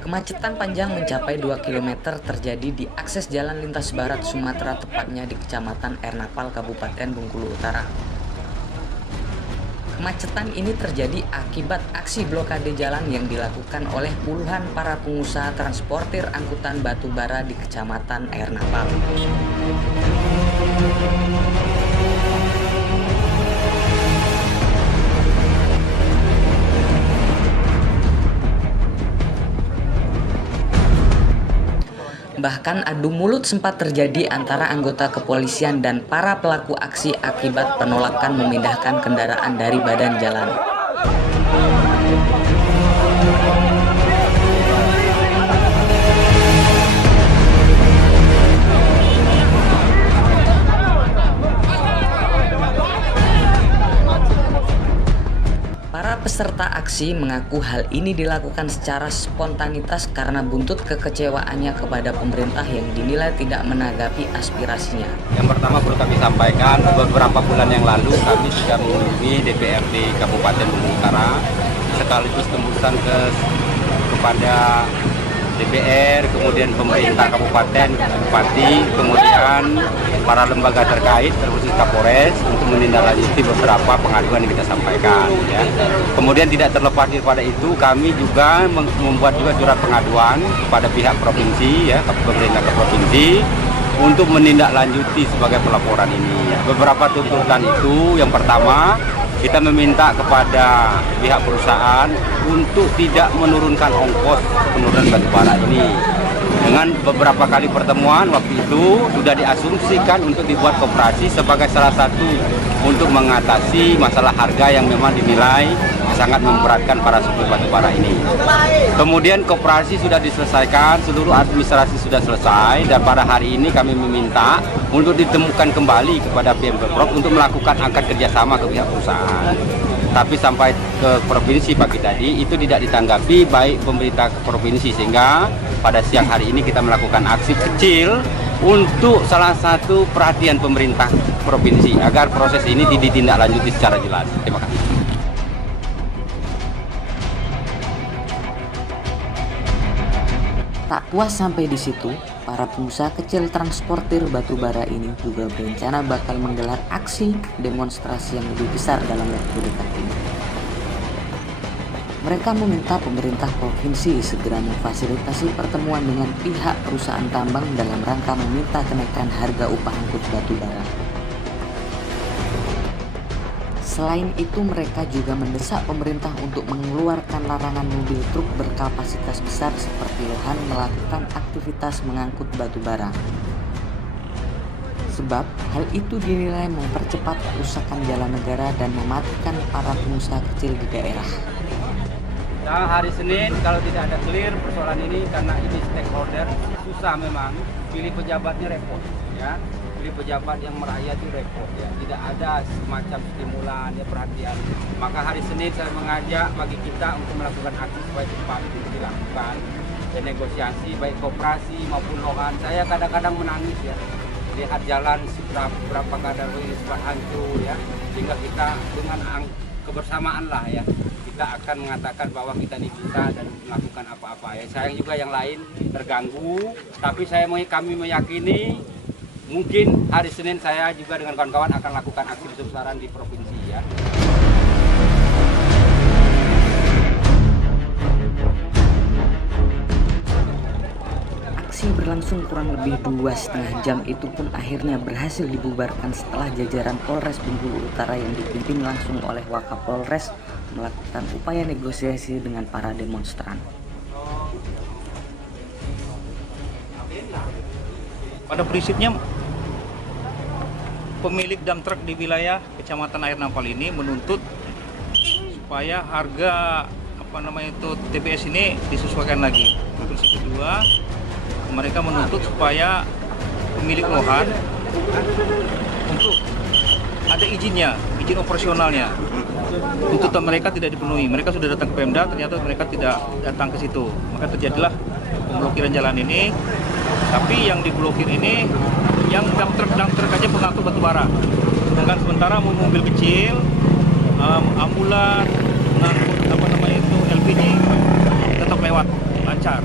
Kemacetan panjang mencapai 2 km terjadi di akses jalan lintas barat Sumatera, tepatnya di Kecamatan Ernapal, Kabupaten Bengkulu Utara. Kemacetan ini terjadi akibat aksi blokade jalan yang dilakukan oleh puluhan para pengusaha transportir angkutan batu bara di Kecamatan Ernapal. Bahkan adu mulut sempat terjadi antara anggota kepolisian dan para pelaku aksi akibat penolakan memindahkan kendaraan dari badan jalan. Para peserta aksi mengaku hal ini dilakukan secara spontanitas karena buntut kekecewaannya kepada pemerintah yang dinilai tidak menanggapi aspirasinya. Yang pertama perlu kami sampaikan, beberapa bulan yang lalu kami sudah menghubungi DPRD Kabupaten Bengkulu Utara sekaligus tembusan kepada DPR, kemudian pemerintah kabupaten, bupati, kemudian para lembaga terkait, terkhusus Kapolres, untuk menindaklanjuti beberapa pengaduan yang kita sampaikan. Ya. Kemudian tidak terlepas daripada itu, kami juga membuat juga surat pengaduan kepada pihak provinsi, ya, pemerintah ke provinsi, untuk menindaklanjuti sebagai pelaporan ini. Ya. Beberapa tuntutan itu, yang pertama, kita meminta kepada pihak perusahaan untuk tidak menurunkan ongkos penurunan batu bara ini. Dengan beberapa kali pertemuan waktu itu sudah diasumsikan untuk dibuat koperasi sebagai salah satu untuk mengatasi masalah harga yang memang dinilai sangat memberatkan para supir batu bara ini. Kemudian koperasi sudah diselesaikan, seluruh administrasi sudah selesai, dan pada hari ini kami meminta untuk ditemukan kembali kepada Pemprov untuk melakukan angkat kerjasama ke pihak perusahaan. Tapi sampai ke provinsi pagi tadi itu tidak ditanggapi baik pemerintah provinsi, sehingga pada siang hari ini kita melakukan aksi kecil untuk salah satu perhatian pemerintah provinsi agar proses ini ditindaklanjuti secara jelas. Terima kasih. Tak puas sampai di situ, para pengusaha kecil transportir batu bara ini juga berencana bakal menggelar aksi demonstrasi yang lebih besar dalam waktu dekat ini. Mereka meminta pemerintah provinsi segera memfasilitasi pertemuan dengan pihak perusahaan tambang dalam rangka meminta kenaikan harga upah angkut batu bara. Selain itu, mereka juga mendesak pemerintah untuk mengeluarkan larangan mobil truk berkapasitas besar seperti Lohan melakukan aktivitas mengangkut batu bara. Sebab hal itu dinilai mempercepat kerusakan jalan negara dan mematikan para pengusaha kecil di daerah. Nah, hari Senin kalau tidak ada clear persoalan ini, karena ini stakeholder, susah memang, pilih pejabatnya repot, ya. Pilih pejabat yang merayat itu repot, ya. Tidak ada semacam stimulan, ya, perhatian. Maka hari Senin saya mengajak bagi kita untuk melakukan aksi supaya cepat itu dilakukan, dan negosiasi baik koperasi maupun Lohan. Saya kadang-kadang menangis, ya, lihat jalan berapa kadar sempat hancur, ya, sehingga kita dengan kebersamaan lah, ya, kita akan mengatakan bahwa kita ini bisa dan melakukan apa-apa, ya. Sayang juga yang lain terganggu, tapi kami meyakini mungkin hari Senin saya juga dengan kawan-kawan akan lakukan aksi besar-besaran di provinsi, ya. Aksi berlangsung kurang lebih 2,5 jam, itu pun akhirnya berhasil dibubarkan setelah jajaran Polres Bengkulu Utara yang dipimpin langsung oleh Wakapolres melakukan upaya negosiasi dengan para demonstran. Pada prinsipnya pemilik dump truck di wilayah Kecamatan Ernapal ini menuntut supaya harga TBS ini disesuaikan lagi. Terus kedua, mereka menuntut supaya pemilik Lohan untuk ada izinnya, izin operasionalnya. Tuntutan mereka tidak dipenuhi. Mereka sudah datang ke Pemda, ternyata mereka tidak datang ke situ. Maka terjadilah pemblokiran jalan ini. Tapi yang diblokir ini yang dump truk aja pengangkut batu bara. Sedangkan sementara mobil kecil, ambulan, pengangkut LPG tetap lewat lancar.